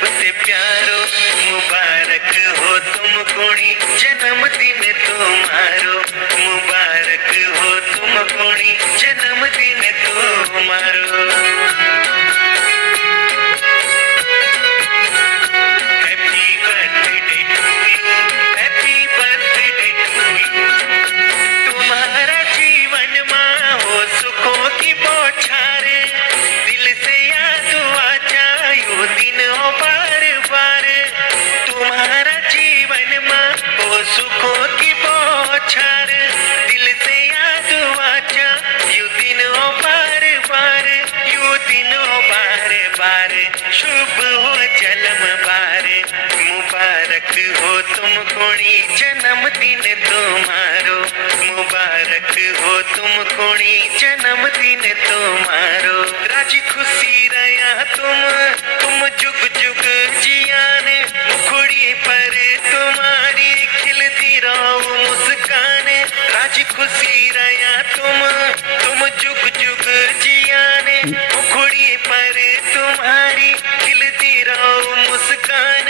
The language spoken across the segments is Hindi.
सबसे प्यारो, मुबारक हो तुम कोणी जन्मदिन तुम्हारो, मुबारक हो तुम कोणी जन्मदिन तुम्हारो। Happy birthday to you, happy birthday to you. तुम्हारा जीवन माँ हो सुखों की बौछार, दिल से याद आ जायो दिन हो बार बार। तुम्हारा जीवन माँ हो सुखों की बौछार, दिल से याद आ जायो दिन हो बार बार, यो दिन हो बार बार। शुभ हो जन्म बार, मुबारक हो तुम कोणी जन्मदिन तुम्हारो, मुबारक हो तुम कोणी जन्मदिन तुम्हारो। राजी खुशी रया तुम जुग जुग जियाने, मुखड़ी पर तुम्हारी खिलती रहो मुस्कान। राजी खुशी रया तुम जुग जुग जियाने, मुखड़ी पर तुम्हारी खिलती रहो मुस्कान।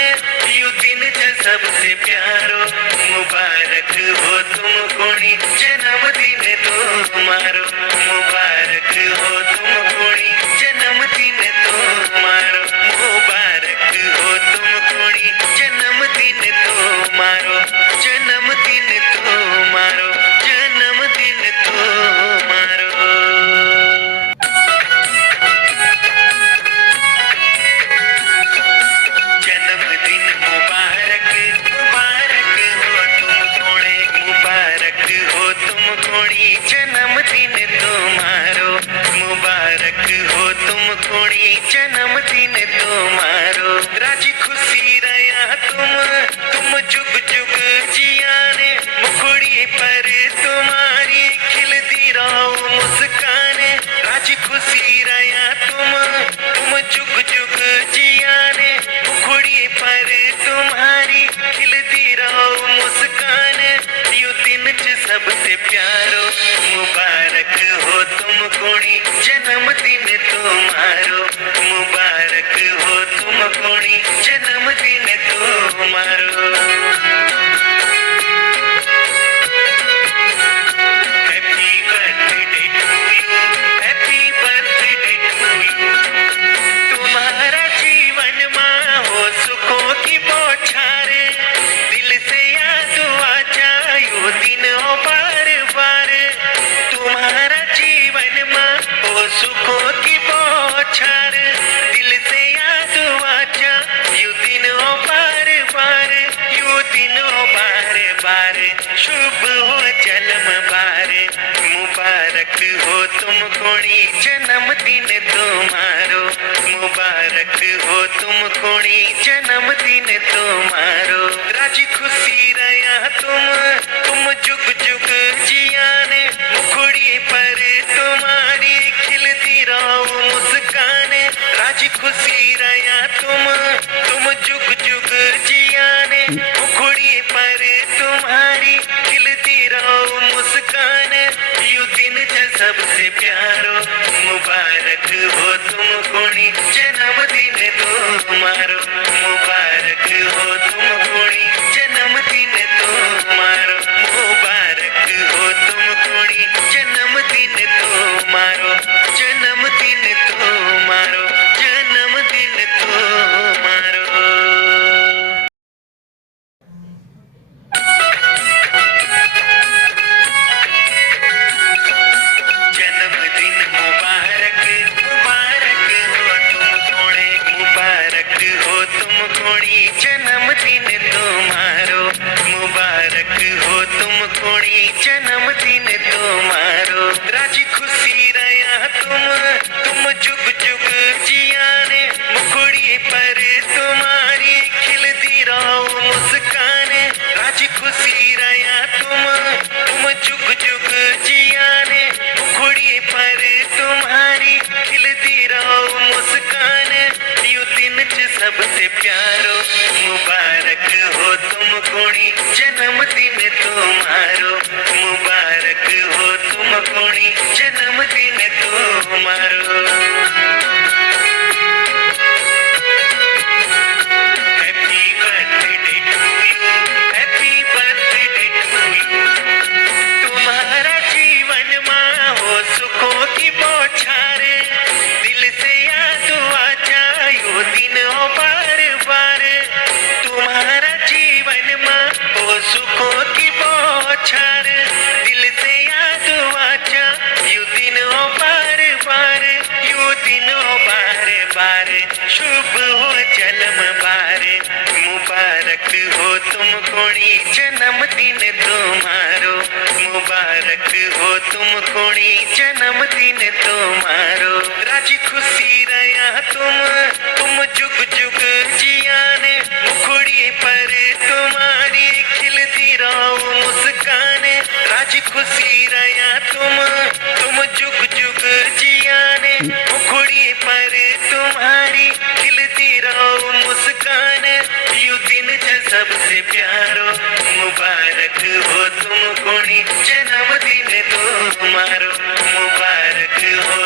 यू दिन सबसे प्यारो, मुबारक हो तुम कोणी जन्मदिन तुम्हारो, मुबारक हो तुम कोणी जन्मदिन तुम्हारो, मुबारक हो तुम कोणी जन्मदिन तुम्हारो, जन्मदिन तुम्हारो, जन्मदिन तुम्हारो। जन्मदिन मुबारक, मुबारक हो तुम कोणी, मुबारक हो तुम कोणी जन्मदिन तुम्हारो, मुबारक हो तुम कोणी जन्मदिन तुम्हारो। राजी खुशी रया तुम जुग जुग जियाने, मुखड़ी पर तुम्हारी खिलती रहो मुस्कान। राजी खुशी रया तुम जुग जुग जियाने, मुखड़ी पर तुम्हारी खिलती रहो मुस्कान। यू दिन सबसे प्यारो, मुबारक हो तुम कोणी जन्मदिन तुम्हारो, मुबारक हो तुम कोणी जन्मदिन तुम्हारो। Happy birthday to you, happy birthday to you. तुम्हारा जीवन माँ हो सुखों की बौछार, दिल से याद आ जायो दिन हो बार बार। तुम्हारा जीवन माँ हो सुखों की बौछार, दिल से याद आ जायो दिन हो बार बार, यो दिन हो बार बार। शुभ हो जन्म बार, मुबारक हो तुम कोणी जन्मदिन तुम्हारो, मुबारक हो तुम कोणी जन्मदिन तुम्हारो। राजी खुशी रया तुम जुग जुग जियाने, मुखड़ी पर तुम्हारी खिलती रहो मुस्कान। राजी खुशी रया तुम जुग जुग जियाने, मुखड़ी पर तुम्हारी खिलती रहो मुस्कान। यू दिन सबसे प्यारो, मुबारक हो तुम कोणी जन्मदिन तुम्हारो, मुबारक हो तुम कोणी जन्मदिन तुम्हारो, मुबारक हो तुम कोणी जन्मदिन तुम्हारो, जन्मदिन तुम्हारो, जन्मदिन तुम्हारो। जन्मदिन मुबारक, मुबारक हो तुम कोणी, मुबारक हो तुम कोणी जन्मदिन तुम्हारो, मुबारक हो तुम कोणी जन्मदिन तुम्हारो। राजी खुशी रया तुम जुग जुग जियाने, मुखड़ी पर तुम्हारी खिलती रहो मुस्कान। राजी खुशी रया तुम जुग जुग जियाने, मुखड़ी पर तुम्हारी खिलती रहो मुस्कान। यू दिन सबसे प्यारो, मुबारक हो तुम कोणी जन्मदिन तुम्हारो, मुबारक हो तुम कोणी जन्मदिन तुम्हारो। छार दिल से याद वाचा यू दिन हो बार बार यू दिन हो बार बार शुभ हो जन्म बार मुबारक हो तुम कोणी जन्मदिन तुम्हारो मुबारक हो तुम कोणी जन्मदिन तुम्हारो राजी खुशी रया तुम जुग जुग जियाने मुखड़ी पर तुम्हारी खिलती रहो मुस्कान राजी खुशी रया तुम जुग जुग जियाने मुखड़ी पर तुम्हारी खिलती रहो मुस्कान यू दिन सबसे प्यारो मुबारक हो तुम कोणी जन्मदिन तुम्हारो मुबारक हो